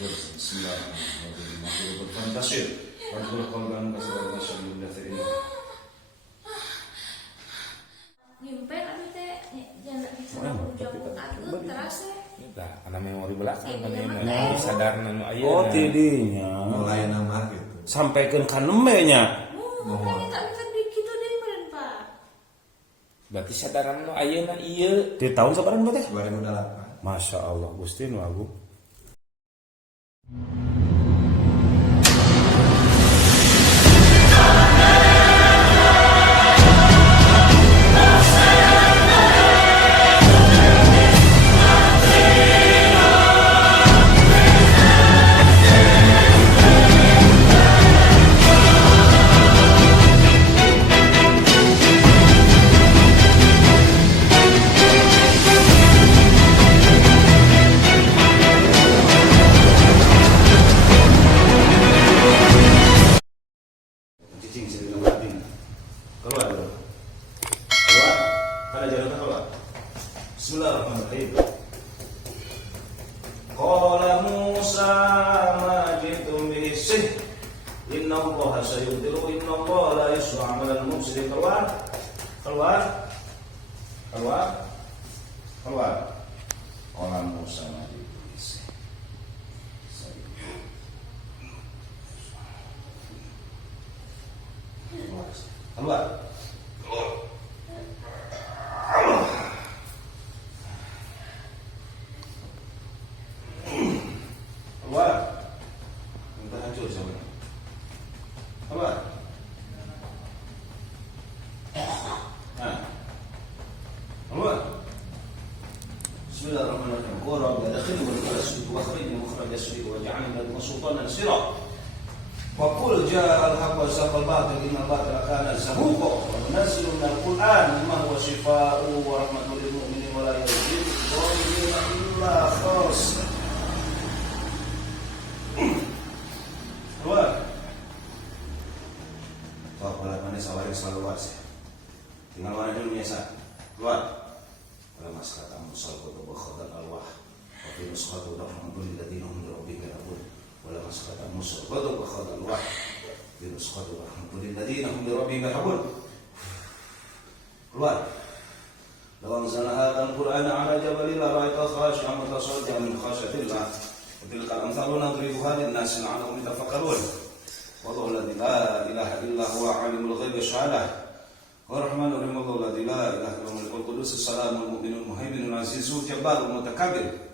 Bismillahirrahmanirrahim. Berfantasir. Wajibul qalban kasar masyaallah dari ini. Nyimpen abi teh jangan bisa jauh aku terasa. Tah, karena memori belakang kan Iya, memori sadar nu ayeuna. Oh tidinya Mulai nama gitu. sampaikan ka nembe nya. Makanya tak bisa dikit deh meureun Pak. Berarti sadaran nu ayeuna ieu. Di tahun sabarang teh? 2008. Masya Allah Gusti nu agung. Cicing saya bilang penting. Keluar dulu. Keluar. Kada jalan keluar. Bismillahirrahmanirrahim. Qala Musa ma jitum bihi sih. Inna Allah sayubtilu inna Allah la yusra amalan mufsidin. Keluar. Keluar. Keluar. Keluar. Qala Musa ma jitum bihi sih. Keluar. Keluar. Minta hancur sebenarnya. Keluar. Nah. Keluar. Bismillahirrahmanirrahim. Qul rabbi adkhilni mudkhala sidqin wa akhrijni mukhraja sidqin waj'alni min ladunka sultanan nasira. وقل جاء الحق وزهق الباطل إن الباطل كان زهوقا وننزل من القرآن ما هو شفاء ورحمة للمؤمنين ولا يزيد الظالمين إلا خاسرا. Keluar. Kau kalau mana sawarin selalu waras. Tinggal mana dulu biasa. Keluar. Kalau mas kata musal kau berkhodan alwah. Tapi nuskatu rahmatul ladina hum rabbika rabun. ولا مسخط المصر وضرب خذ الواحد بنسخة رحمة للذين هم لربهم يرهبون. keluar. لو أنزلنا هذا القرآن على جبل لرأيته خاشعا متصدعا من خشية الله وتلك الأمثال نضربها للناس لعلهم يتفكرون. والله الذي لا إله إلا هو عالم الغيب والشهادة والرحمن الرحيم. الله الذي لا إله إلا هو الملك القدوس السلام المؤمن المهيمن العزيز الجبار المتكبر.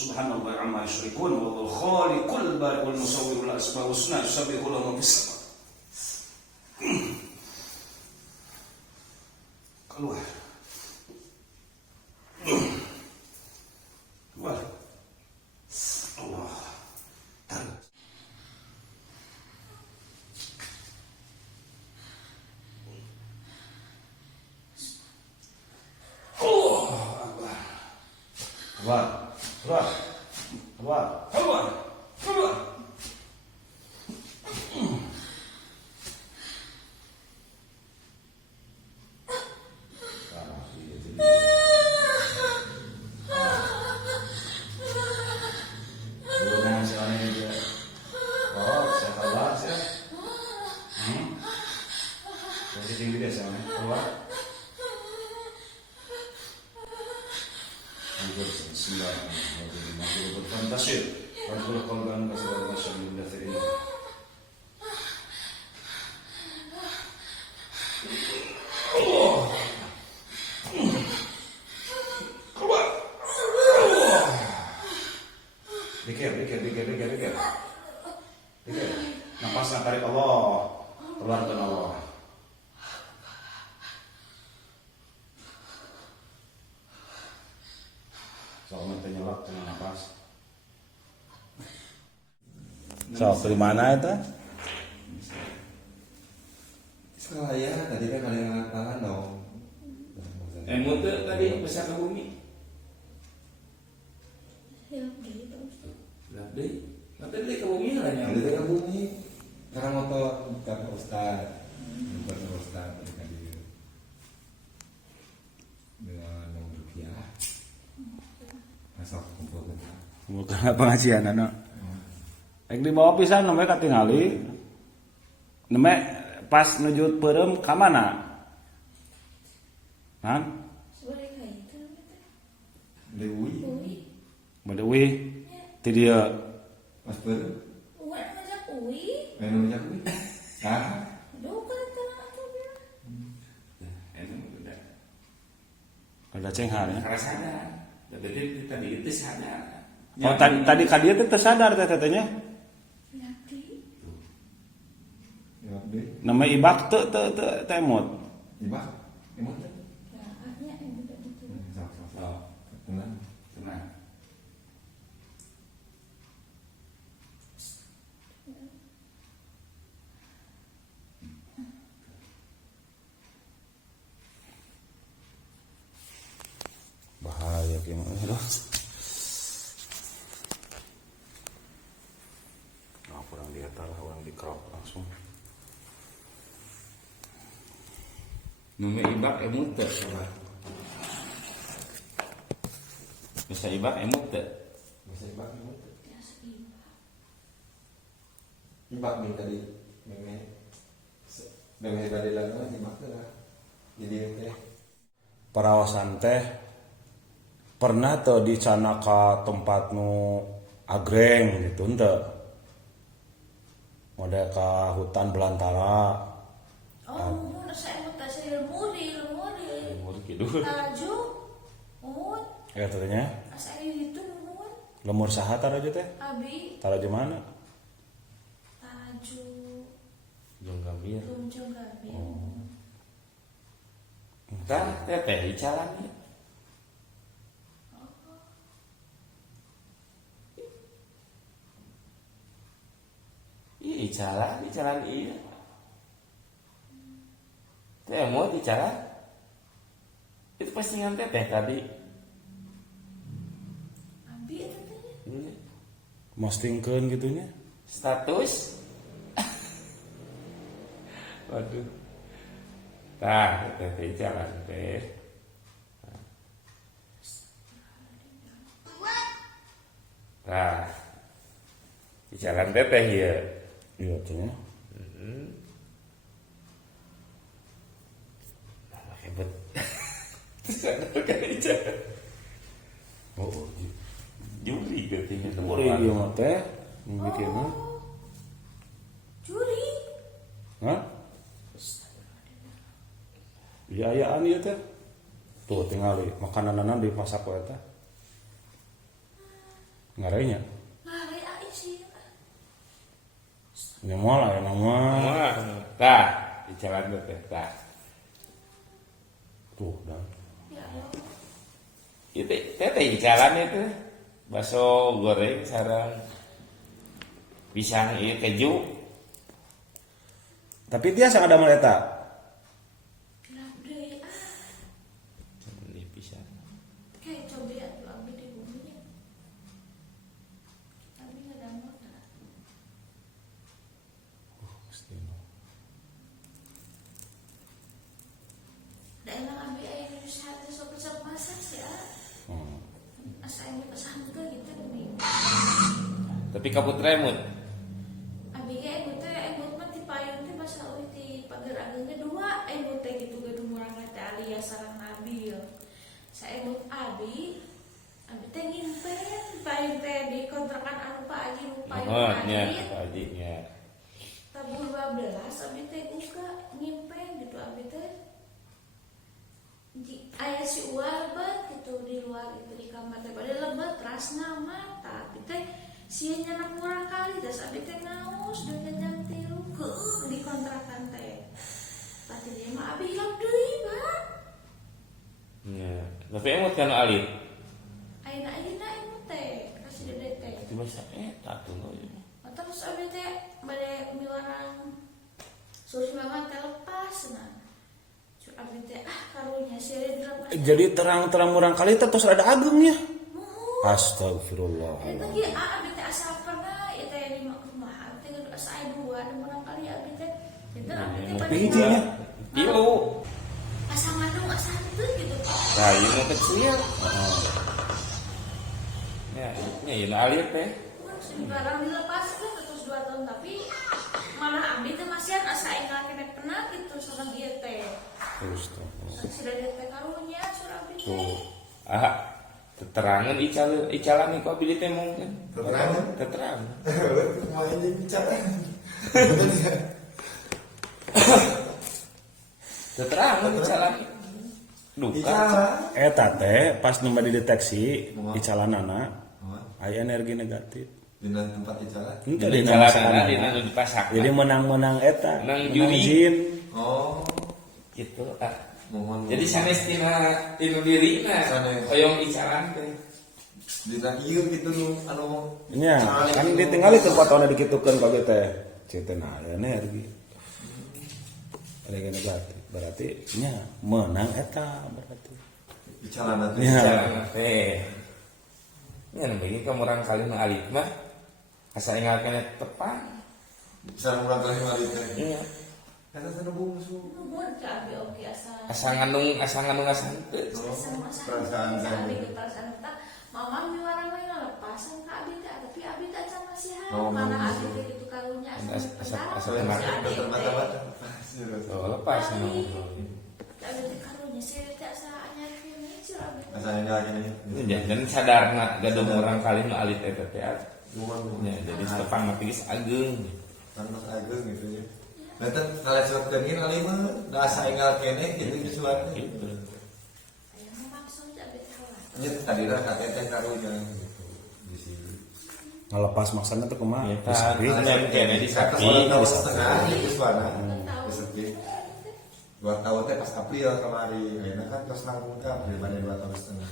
Subhanallah amma yusyrikun wallahu khaliqul bari wal musawwir wal asma wa husna yusabbihu lahu ma fis sama. Keluar. Keluar. Allah. Tarik. Keluar. Keluar. Keluar. Keluar. Keluar. Bismillahirrahmanirrahim. Berfantasir. Wajibul qalban kasar masyaallah dari ini. Keluar. Dikir. Napasnya tarik Allah. Keluarkan Allah. Soalnya ternyelak dengan nafas. So, di mana itu? Saya tadi kan ada yang ngatakan dong. Muter tadi besar ke bumi. Ya, gitu. Lah deui. Nanti ke bumi lah nya. Ada yang bumi. Karena motor bukan Ustaz. Bukan Ustaz tadi. Dengan rupiah. Masuk kumpul. Bukan pengajian anu. Rek dibawa pisan namanya katingali. Namanya pas nuju peureum ka mana? Han? Sebagai kayak itu teh. Dewi. Uwi. Badewi ti dieu. Mas ber. Uwi ngajak Uwi. Anu jak wi. Ah. Aduh kan tanah atau dia. Itu udah. Ada cenghar ya. Rasanya. Jadi tadi itu sadar. Oh tadi ka dieu teh teu sadar teh tetenya. Nanti. Ya deh. Nama ibak teu emot. Ibak. Emot. Ya artinya yang juga gitu. Oh, Tenang. tenang. Bahaya gimana loh. Nah, kurang di atas lah, orang di crop langsung. Nama ibak emut teh. Bisa ibak emut teh. Bisa ibak emot. Ya seimbang. Ibak nih tadi. Meme tadi lalu ibak lah. Jadi teh. Parawasan teh pernah tuh di sana ka tempat nu agreng gitu ente. Model ka hutan belantara. Oh, mun saya mau tas ilmu. Emut gitu. Taju. Mun. Ya tadinya Asa itu mun. lemur saha taraje teh? Abi Taraje mana? taju. Jeung gambir. Tunjung gabi. Tah, teteh di jalan ya. Iya, di jalan iya. Teh mau di jalan. Itu postingan teteh tadi. Abi itu teh. Ini Postingkeun gitunya. status. Waduh. Tah, teteh di jalan teh. Tah. Di jalan teteh ya. Iya tanya. Hebat. Kayak jalan. Oh, Juri katanya teman. Uri ieu mah teh mikirna. Juri. Hah? Iya ayaan ieu teh. Tuh tinggal makananana dimasak we teh. Ngarenya. Lari ai sih. Nya moal aya nama. Tah, di jalan teteh. Tah. Tuh dan. Ya Allah. Itu teteh di jalan itu. Bakso goreng sareng pisang ieu keju. Tapi dia sangat ada maleta. Gelap deui Ini pisang. Kayak coba ya tuh abi di bumi. Abi enggak ada motor. Daerah abi aya nu sate sok masak sih ah. Asa ieu pesantren gitu nih. Tapi kabut remut. Abi ge emut mah ti payung teh basa euy ti pager ageungna dua emut teh gitu gedung urang teh alias sareng nabi ya. Saemut abi teh ngimpen payung teh di kontrakan anu Pak Haji nu payung Oh, nya, adit. Pak Haji nya. Tahun 12 abi teh buka ngimpen gitu abi teh. Aya si uar bet gitu di luar itu di kamar teh pada lebet rasna mah tapi teh sia nyana kurang kali das abi teh ngaos dan jam 3 keung di kontrakan teh. Pati dia mah abi hilap deui, Pak. Nya. Tapi emot kan alit. Ayeuna emut teh kasih dede teh. Itu bahasa tak tunggu. Terus abi teh bade milarang suruh banget teh lepas nah. Cuk abi teh karunya sieun drama. Jadi terang-terang murang kali teh tos ada agungnya. Muhun. Astagfirullah. Eta ge abi teh asa pernah eta di rumah teh geus asa aya dua dan barangkali abi teh eta abi teh pada Hijinya. Tilu. asa ngandung asa henteu gitu. Nah, ieu mah kecil. Ya, ieu alit teh. Barang dilepaskeun 2 tahun tapi malah abdi teh masihan asa enggal kena pernah gitu sareng ieu teh. Terus tuh. Sudah dia teh karunya surah abdi teh. Tuh. Teterangan icalan nih kok abdi teh mungkin. Teterangan. Main di bicara. Teterangan icalan. Duka. Eta teh pas nu dideteksi di calanana aya energi negatif. Dina tempat bicara. Henteu Di dina icalan masakanana. dina nu dipasakna. Jadi menang-menang eta, Menang menang juri. jin. Oh, Gitu. mohon. Jadi sanes tina dirina Sanes. hoyong icalan teh. Dina ieu gitu nu anu Nya, kan ditinggali tempat ona dikitukeun ka ge teh. Ceuteuh aya energi. Energi negatif. Berarti nya menang eta berarti. bicara nanti. Ya. Icalan teh. Nya begini kamu orang kali nu alit mah asa enggal kena tepang. Bisa urang kali mari teh. Iya. Eta teh nu bungsu. Nuhun ka abdi oge asa. Asa ngandung asante. Asa Perasaan asa teh. abdi ge perasaan teh. Mamang miwarang we ngalepasan ka abdi teh tapi abdi teh can masihan. Oh, Mana gitu. abdi teh kitu karunya Asa Soalnya Mata. mata-mata. Oh, lepas sama ngobrol. Abdi teh karunya sih teh asa anyar kene surah abdi. Asa enggak gini. Dan sadarna gaduh orang kali nu alit eta teh. Lumayan. Ya, jadi tepang mah geus ageung. Kan mas ageng gitu ya. Nah, teh ngalesetkeun ieu ali mah da asa enggal kene gitu disuarna. Gitu. Aya mah maksud abdi teh hawa. Nya tadina KTT karunya gitu. Di sini. Ngalepas maksana teh kumaha? Eta Disapi. nyen kene di Kata sapi. soal tahun setengah di suara. Tahu. Disepi. 2 tahun teh pas April kemari. Ayeuna kan tos nanggung ka daripada 2 tahun setengah.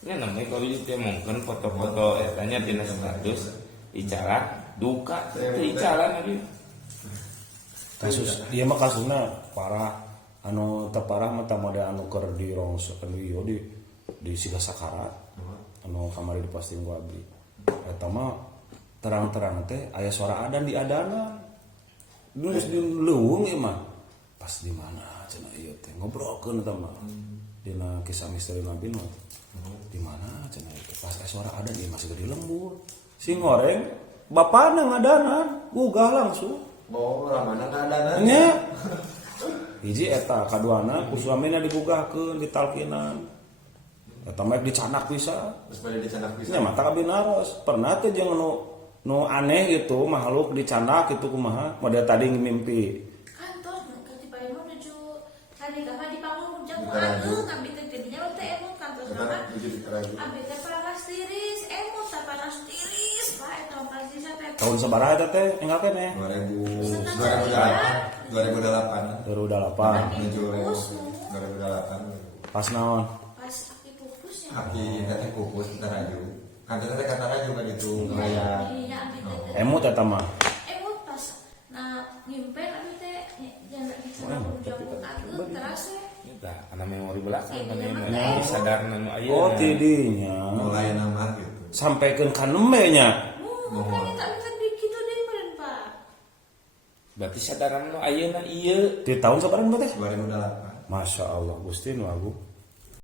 Ya namanya kalau itu mungkin foto-foto etanya dina status icaran duka teh icaran abi. Kasus ieu mah kasusna parah anu teu parah mah tah model anu keur dirongsokeun ieu di siga sakarat. Anu kamari diposting ku abdi. Eta mah terang-terang teh aya suara adan di adanan. Geus di leuweung ieu mah. Pas di mana cenah ieu teh ngobrolkeun eta mah. Dina kisah misteri Nabi Nuh. Di mana cenah ieu pas aya suara adan ieu masih gede lembur. Si ngoreng bapana ngadanan gugah langsung. Oh, ramana ngadanan. Nya hiji eta kaduana ku suamina digugahkeun ditalkinan. Eta mah dicanak bisa. Terus pada dicanak bisa. Nya mata kabinaros. Pernah teh jeung nu aneh gitu makhluk dicanak gitu kumaha. Model tadi mimpi. Kantor ketipai menuju tadi kamar dibangun jam Di Karaju. ageung abdi teh jadinya teh emot kantor Karena sama tujuh di Karaju. abdi teh panas tiris emot teh panas tiris pak eta pasti sampai Tahun sabaraha eta teh enggal keneh. 2008 2008. menuju 2008 Pas naon? pas aktif pupusnya Aki teteh pupus kita raju. Kantor teh kata raju kan itu ngelayan. iya abdi teh Emut eta mah. emot pas nah nyimpen abdi teh jangan bisa jamu ageung terasa Eta kana memori belakang Iya, kana iya, memori makanya. sadarna nu ayeuna. Oh tidinya. Mulai nama gitu. Sampaikeun ka nembe nya. makanya tak bisa begitu deh meureun pak Berarti sadaran nu ayeuna ieu. Di tahun sabaraha teh? 2008. Masya Allah Gusti nu agung.